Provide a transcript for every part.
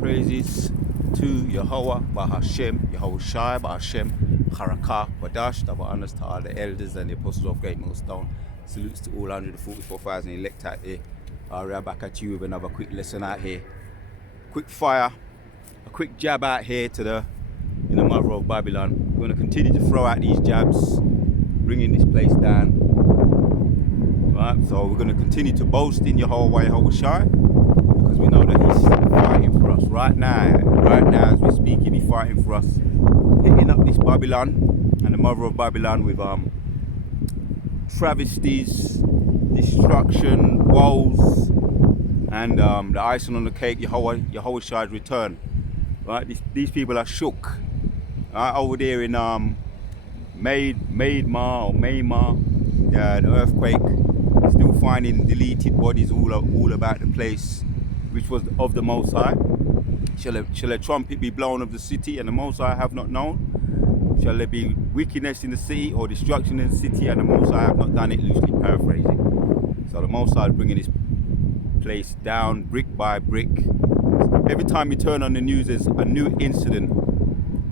Praises to Yahweh, Bahashem, Yahweh Shai, Bahashem, Harakah, Badash, Tabanas to all the elders and the apostles of Great Millstone. Salutes to all 144,000 elect out there. We're back at you with another quick lesson out here. Quick fire, a quick jab out here to the mother of Babylon. We're going to continue to throw out these jabs, bringing this place down. Right, so we're going to continue to boast in Yahweh, Yahweh Shai, because we know that he's fighting for us right now as we speak. He'll be fighting for us, hitting up this Babylon and the mother of Babylon with travesties, destruction, woes, and the icing on the cake, Yahweh Shai's return. Right, these people are shook. Right, over there in Maymar, the earthquake, still finding deleted bodies all about the place, which was of the Most High. Shall a trumpet be blown of the city, and the Most High have not known? Shall there be wickedness in the city, or destruction in the city, and the Most High have not done it? Loosely paraphrasing. So the Most High is bringing this place down brick by brick. Every time you turn on the news, there's a new incident,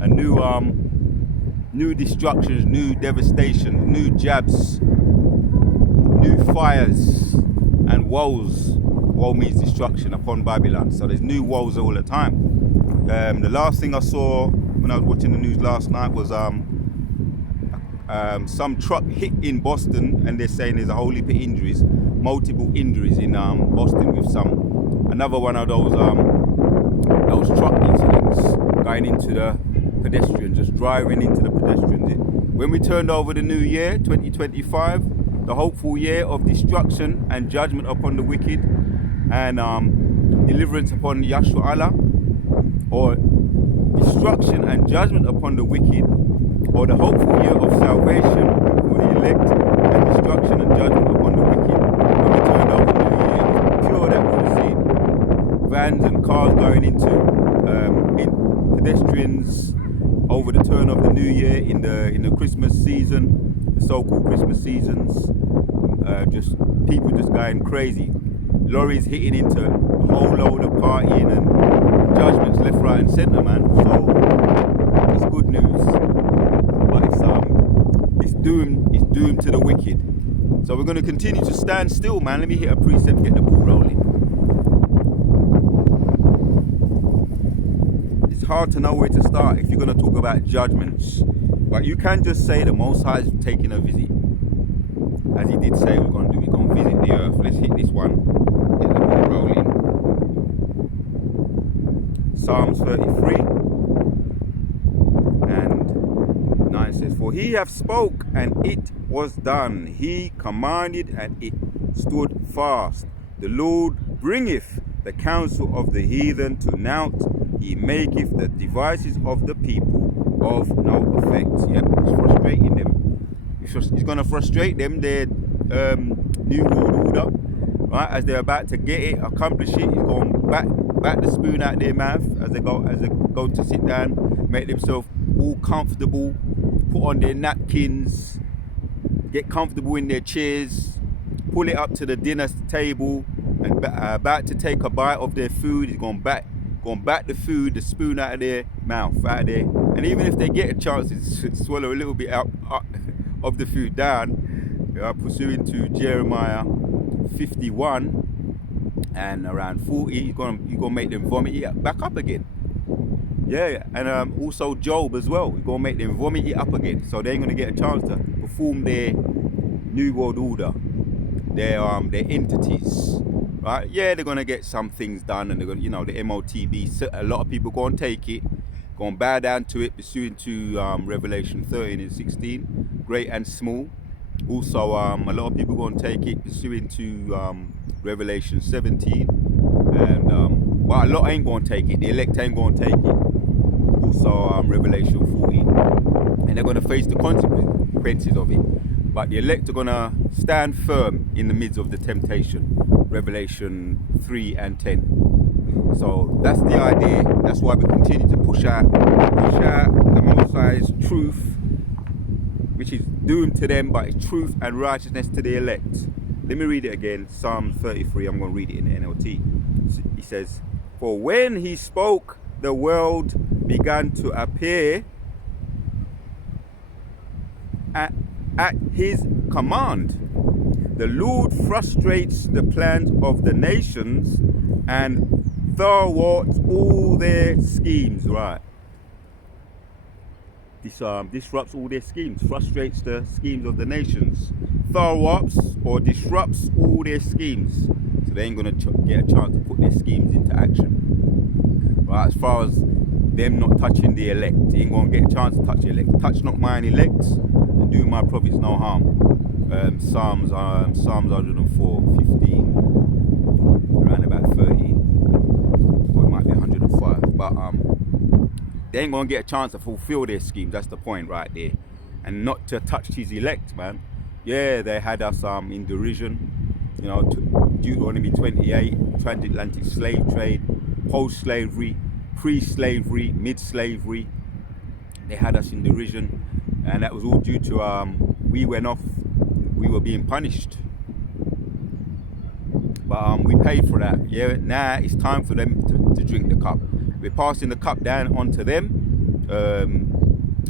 a new destructions, new devastation, new jabs, new fires and woes. Woe means destruction upon Babylon. So there's new woes all the time. The last thing I saw when I was watching the news last night was some truck hit in Boston, and they're saying there's a whole heap of injuries, multiple injuries in Boston with another one of those truck incidents going into the pedestrians, just driving into the pedestrians. When we turned over the new year, 2025, the hopeful year of destruction and judgment upon the wicked, and deliverance upon Yahshua Allah, or destruction and judgment upon the wicked, or the hopeful year of salvation for the elect, and destruction and judgment upon the wicked. When we turned over the new year, it was pure that we were seeing vans and cars going into in pedestrians over the turn of the new year in the Christmas season, the so-called Christmas seasons. Just people just going crazy. Lorries hitting into a whole load of partying and judgments left, right and centre, man. So it's good news, but it's doomed to the wicked. So we're going to continue to stand still, man. Let me hit a precept, get the ball rolling. It's hard to know where to start if you're going to talk about judgments, but you can just say the Most High is taking a visit, as he did say we're going to do. He's going to visit the earth. Let's hit this one. Get the ball rolling. Psalms 33 and 9 says, "For he hath spoke, and it was done. He commanded, and it stood fast. The Lord bringeth the counsel of the heathen to naught. He maketh the devices of the people of no effect." Yep, he's frustrating them. He's going to frustrate them, their new world order. Right, as they're about to get it, accomplish it, he's going back the spoon out their mouth as they go to sit down, make themselves all comfortable, put on their napkins, get comfortable in their chairs, pull it up to the dinner table, and about to take a bite of their food. He's going back the food, the spoon out of their mouth, out of there. And even if they get a chance to swallow a little bit out of the food down, pursuing to Jeremiah 51 and around 40, you're gonna make them vomit it back up again. Yeah, and also Job as well. You're gonna make them vomit it up again, so they ain't gonna get a chance to perform their new world order, their entities. Right? Yeah, they're gonna get some things done, and they're gonna, the MOTB. A lot of people gonna take it, gonna bow down to it, pursuant to Revelation 13 and 16, great and small. Also, a lot of people going to take it pursuant to Revelation 17, and but a lot ain't going to take it. The elect ain't going to take it. Also, Revelation 14, and they're going to face the consequences of it. But the elect are going to stand firm in the midst of the temptation. Revelation 3 and 10. So that's the idea. That's why we continue to push out the Most High's truth, which is doomed to them, but it's truth and righteousness to the elect. Let me read it again. Psalm 33, I'm going to read it in the NLT. He says, For when he spoke, the world began to appear at his command. The Lord frustrates the plans of the nations and thwarts all their schemes. Right. Disrupts all their schemes, frustrates the schemes of the nations, thwarts or disrupts all their schemes. So they ain't gonna get a chance to put their schemes into action. Right. As far as them not touching the elect, he ain't gonna get a chance to touch the elect. Touch not mine elects, and do my prophets no harm. Psalms 104:15, around about 30, or it might be 105. But they ain't gonna get a chance to fulfill their schemes. That's the point right there, and not to touch his elect, man. Yeah, they had us in derision. You know, Deuteronomy 28, transatlantic slave trade, post-slavery, pre-slavery, mid-slavery. They had us in derision, and that was all due to we went off. We were being punished, but we paid for that. Yeah, now it's time for them to drink the cup. We're passing the cup down onto them.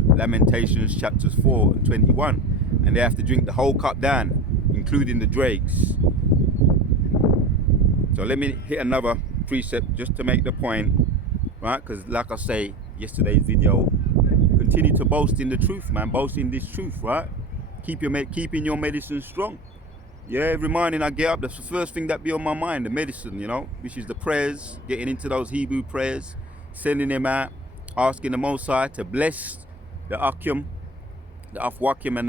Lamentations chapters 4 and 21, and they have to drink the whole cup down, including the dregs. So let me hit another precept just to make the point, right? Because like I say, yesterday's video, continue to boast in the truth, man. Boast in this truth, right? Keeping your medicine strong. Yeah, every morning I get up, that's the first thing that be on my mind, the medicine, you know, which is the prayers, getting into those Hebrew prayers, sending them out, asking the Most High to bless the Akim, the Afwakim and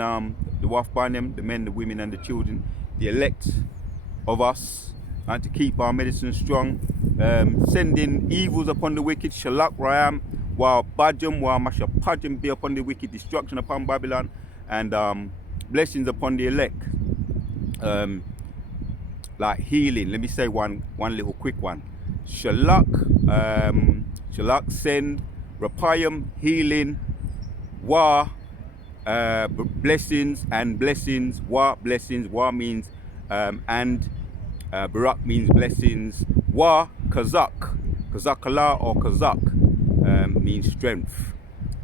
the Wafbanim, the men, the women and the children, the elect of us, and to keep our medicine strong, sending evils upon the wicked, Shalak Rayam, while Bajam, while Mashapajam be upon the wicked, destruction upon Babylon, and blessings upon the elect. Like healing. Let me say one little quick one. Shalak, send, Rapayam, healing, Wa, blessings and blessings. Wa, blessings. Wa means and. Barak means blessings. Wa, Kazak, Kazakala or Kazak means strength.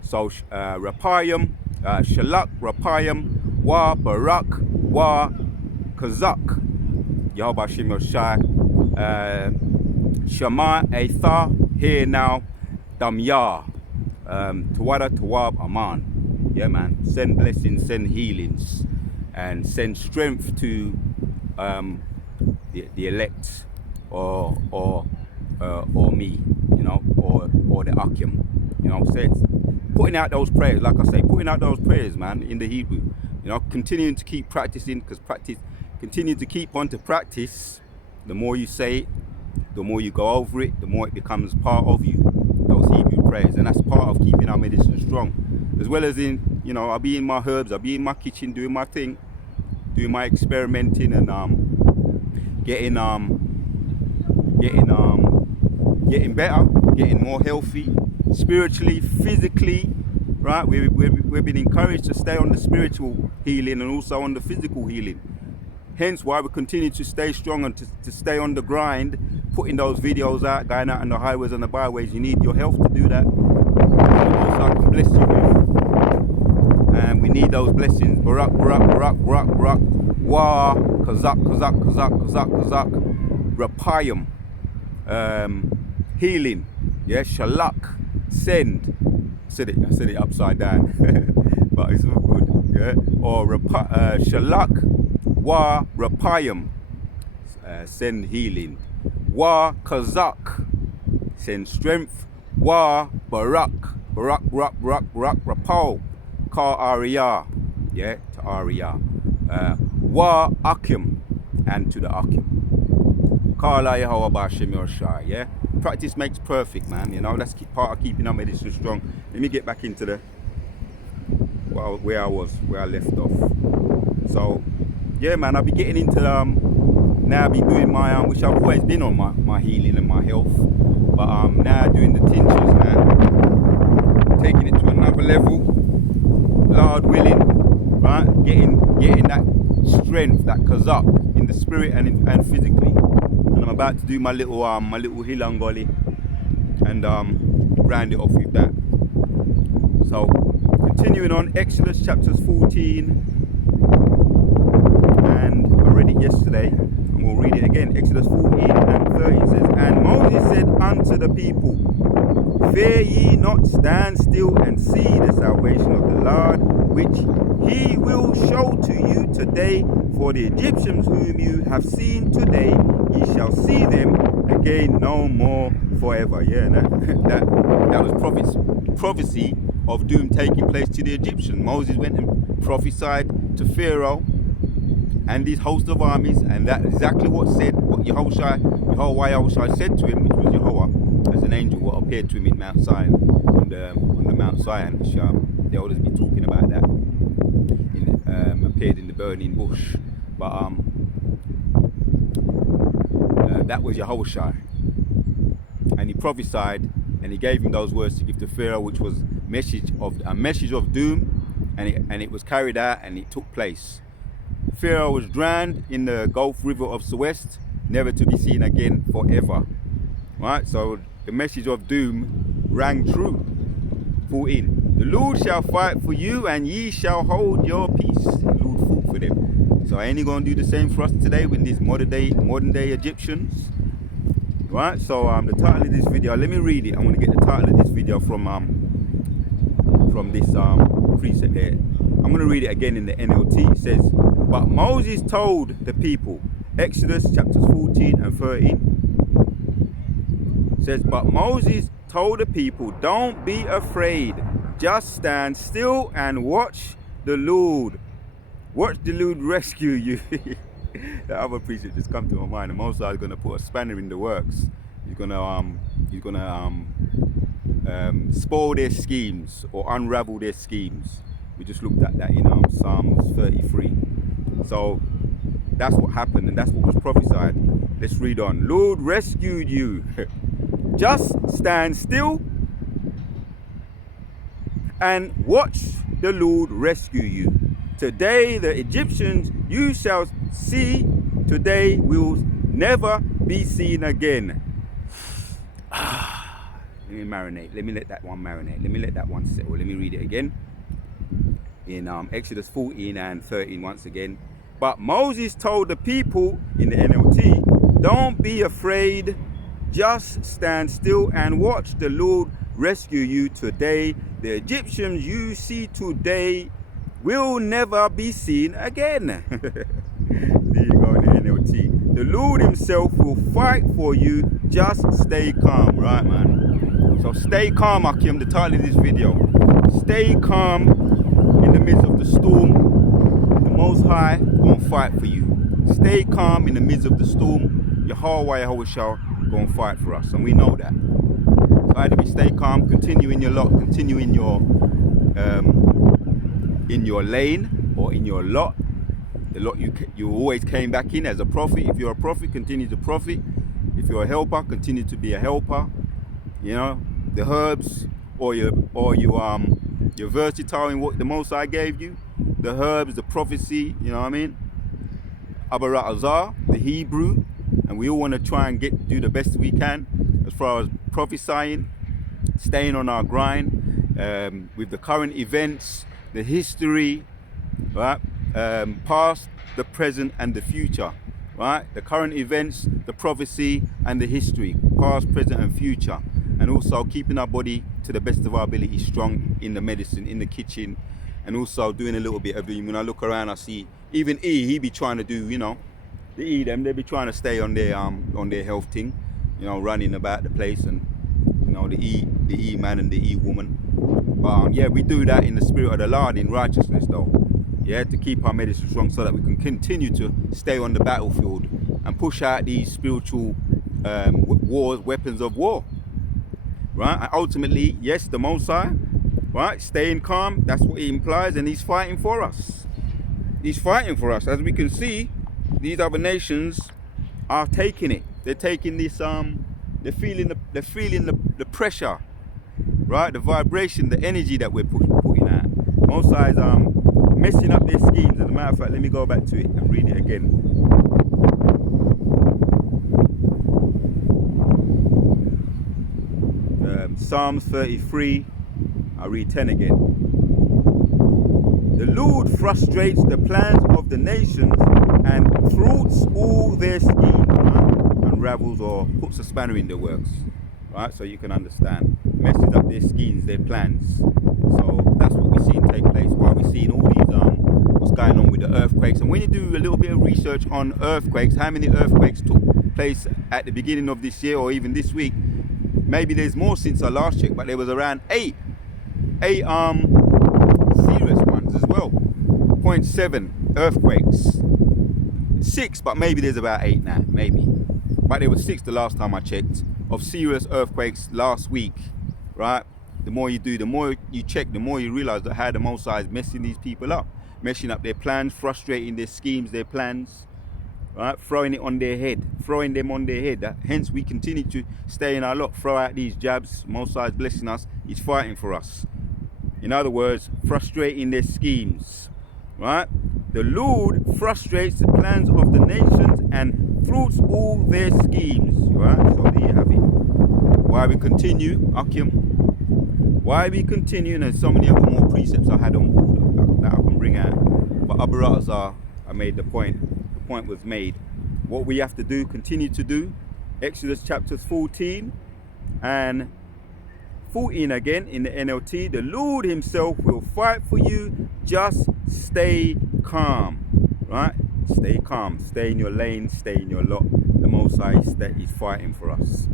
So Rapayam, Shalak, Rapayam, Wa, Barak, Wa, Kazak. Yahweh Shem Yoshai. Shema, Eitha, hear now, Damya. Tawada, Tawab, Aman. Yeah, man. Send blessings, send healings, and send strength to the elect or me, you know, or the Akim, you know. So it's putting out those prayers, like I say, putting out those prayers, man, in the Hebrew, you know, continuing to keep practicing, because continue to keep on to practice. The more you say it, the more you go over it, the more it becomes part of you, those Hebrew prayers, and that's part of keeping our medicine strong. As well as in, you know, I'll be in my herbs, I'll be in my kitchen doing my thing, doing my experimenting and getting better, getting more healthy, spiritually, physically, right? We've been encouraged to stay on the spiritual healing and also on the physical healing. Hence why we continue to stay strong and to stay on the grind, putting those videos out, going out on the highways and the byways. You need your health to do that. Also, I can bless you with. And we need those blessings. Barak, Barak, Barak, Barak, Barak. Wa, Kazak, Kazak, Kazak, Kazak, Kazak, Rapayam, healing, yeah, Shalak, send. I said it upside down, but it's all good, yeah. Or Shalak, Wa, Rapayam, send healing. Wa, Kazak, send strength. Wa, Barak, Barak, Barak, Barak, Barak, Rapal, Ka Ariyah, yeah, to Ariyah. Wa Akim, and to the Akim. Kala Yahweh Shem Yoshai, yeah? Practice makes perfect, man, you know, that's part of keeping our medicine strong. Let me get back into where I left off. So, yeah, man, I'll be getting into, now I'll be doing my, which I've always been on my healing and my health, but now doing the tinctures, man. Taking it to another level, Lord willing, right? Getting that strength, that kazak in the spirit and physically. And I'm about to do my little hilangoli and round it off with that. So continuing on, Exodus chapters 14, and I read it yesterday and we'll read it again. Exodus 14 and 13 says, and Moses said unto the people, fear ye not, stand still and see the salvation of the Lord, which he will show to you today. For the Egyptians whom you have seen today, ye shall see them again no more forever. Yeah, that was prophecy of doom taking place to the Egyptians. Moses went and prophesied to Pharaoh and his host of armies, and that exactly what Yahweh said to him, which was Jehovah, as an angel what appeared to him in Mount Zion, on the Mount Zion, which the elders be talking about that. Appeared in the burning bush, but that was Yahushua, and he prophesied, and he gave him those words to give to Pharaoh, which was a message of doom, and it was carried out, and it took place. Pharaoh was drowned in the Gulf River of Suez, never to be seen again forever. Right, so the message of doom rang true. 14. The Lord shall fight for you, and ye shall hold your peace. The Lord fought for them. So ain't he gonna do the same for us today with these modern day Egyptians? Right. So the title of this video, let me read it. I'm gonna get the title of this video from this precept here. I'm gonna read it again in the NLT. It says, but Moses told the people, Exodus chapters 14 and 13. It says, but Moses told the people, don't be afraid, just stand still and watch the Lord. Watch the Lord rescue you. That other precept just come to my mind. And Moses is going to put a spanner in the works. He's going to spoil their schemes or unravel their schemes. We just looked at that in Psalms 33. So that's what happened, and that's what was prophesied. Let's read on. Lord rescued you. Just stand still and watch the Lord rescue you. Today the Egyptians you shall see, today will never be seen again. Let me marinate. Let me let that one marinate. Let me let that one settle. Let me read it again. In Exodus 14 and 13 once again. But Moses told the people in the NLT, don't be afraid, just stand still and watch the Lord rescue you today. The Egyptians you see today will never be seen again. There you go in the NLT. The Lord himself will fight for you. Just stay calm, right, man? So stay calm, Akim, the title of this video. Stay calm in the midst of the storm. The Most High gonna fight for you. Stay calm in the midst of the storm. Yahweh gonna fight for us, and we know that. So either we stay calm, continue in your lot, continue in your lane or in your lot. The lot you always came back in as a prophet. If you're a prophet, continue to prophet. If you're a helper, continue to be a helper. You know, the herbs or you're versatile in what the Most High gave you. The herbs, the prophecy, you know what I mean? Abarat Azar, the Hebrew, and we all want to try and do the best we can as far as prophesying, staying on our grind with the current events, the history, right? Past, the present, and the future, right? The current events, the prophecy, and the history, past, present, and future, and also keeping our body to the best of our ability strong in the medicine, in the kitchen, and also doing a little bit of when I look around, I see even he be trying to do, you know, they be trying to stay on their health thing, you know, running about the place, and you know, the E man and the E woman. But yeah, we do that in the spirit of the Lord, in righteousness though. Yeah, to keep our medicine strong so that we can continue to stay on the battlefield and push out these spiritual weapons of war. Right? And ultimately, yes, the Most High, right? Staying calm, that's what he implies, and he's fighting for us. He's fighting for us. As we can see, these other nations are taking it. They're taking this, they're feeling the pressure, right? The vibration, the energy that we're putting out. Most High is messing up their schemes. As a matter of fact, let me go back to it and read it again. Psalms 33, I'll read 10 again. The Lord frustrates the plans of the nations and thwarts all their schemes, right? Unravels or puts a spanner in their works, right? So you can understand, messes up their schemes, their plans. So that's what we're seeing take place while we're seeing all these what's going on with the earthquakes. And when you do a little bit of research on earthquakes, how many earthquakes took place at the beginning of this year or even this week, maybe there's more since I last checked, but there was around eight serious ones as well. 0.7 earthquakes. 6, but maybe there's about 8 now, maybe. But there was 6 the last time I checked of serious earthquakes last week, right? The more you do, the more you check, the more you realize that how the Most High is messing these people up, messing up their plans, frustrating their schemes, their plans, right? Throwing it on their head, throwing them on their head. Hence we continue to stay in our lot, throw out these jabs. Most High is blessing us, he's fighting for us. In other words, frustrating their schemes, right? The Lord frustrates the plans of the nations and thwarts all their schemes, right? So there you have it. Why we continue, Akim? Why we continue, and so many other more precepts I had on board that I can bring out. But Abu Ratazar, I made the point. The point was made. What we have to do, continue to do. Exodus chapters 14 and 14 again in the NLT. The Lord himself will fight for you. Just stay calm, right? Stay calm. Stay in your lane. Stay in your lot. The Most High is fighting for us.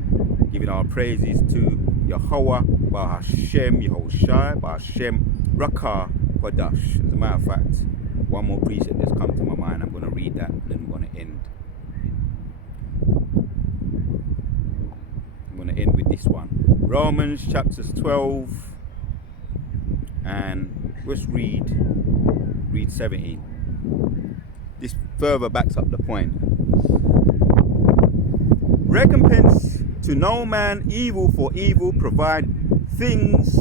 Giving our praises to Yahweh, Bahashem, Yehoshai, Bahashem, Rakah, Kodash. As a matter of fact, one more precept that's come to my mind. I'm going to read that and then we're going to end. I'm going to end with this one. Romans chapters 12 and let's read 17. This further backs up the point. Recompense to no man evil for evil, provide things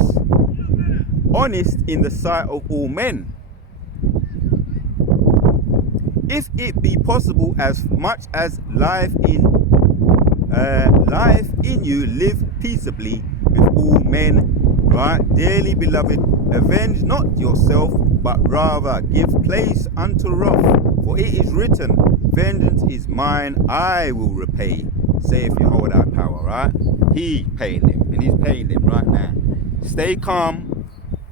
honest in the sight of all men. If it be possible, as much as life in you, live peaceably with all men, right? Dearly beloved, avenge not yourself, but rather give place unto wrath, for it is written, vengeance is mine, I will repay, saith Yahweh thy power, right? He paying them, and he's paying them right now. Stay calm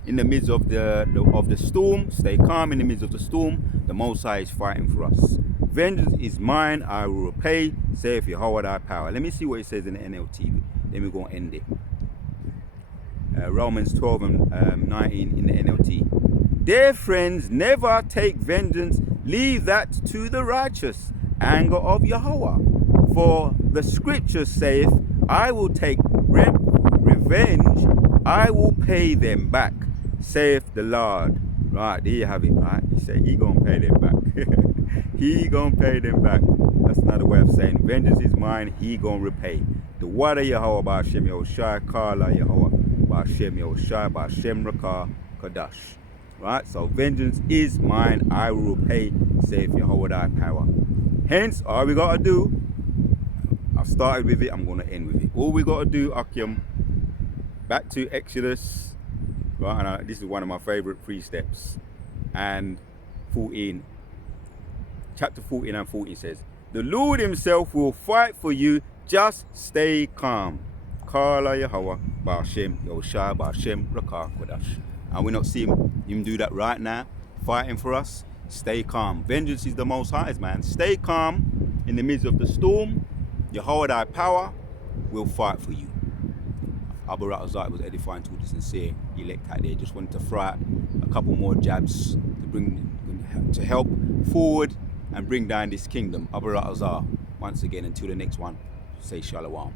in the midst of the storm. Stay calm in the midst of the storm. The Most High is fighting for us. Vengeance is mine, I will repay, saith Yahweh thy power. Let me see what it says in the NLT. Then we're going to end it. Romans 12 and 19 in the NLT. Dear friends, never take vengeance, leave that to the righteous anger of Yahweh. For the scripture saith, I will take revenge, I will pay them back, saith the Lord. Right, there you have it, right? He said he gonna pay them back. He gonna pay them back. That's another way of saying vengeance is mine, he gonna repay. The word of Yahweh, Ba'ashem Yehoshai, Kala Yahweh, Ba'ashem Yehoshai, Ba'ashem Rakah, Kodash. Right, so vengeance is mine, I will repay, saith Yahweh thy power. Hence, all we gotta do, I've started with it, I'm gonna end with it. All we gotta do, Akim, back to Exodus, right, and this is one of my favorite precepts, and 14, chapter 14 and 14 says, the Lord himself will fight for you, just stay calm. Kala Yahweh, Ba'ashem Yehoshai, Ba'ashem Rakah, Kodash. And we're not seeing him do that right now, fighting for us. Stay calm. Vengeance is the Most High's, man. Stay calm in the midst of the storm. Yahweh thy power will fight for you. Abu Ratazar was edifying to the sincere elect out there. Just wanted to throw out a couple more jabs to help forward and bring down this kingdom. Abu Ratazar, once again, until the next one, say Shalom.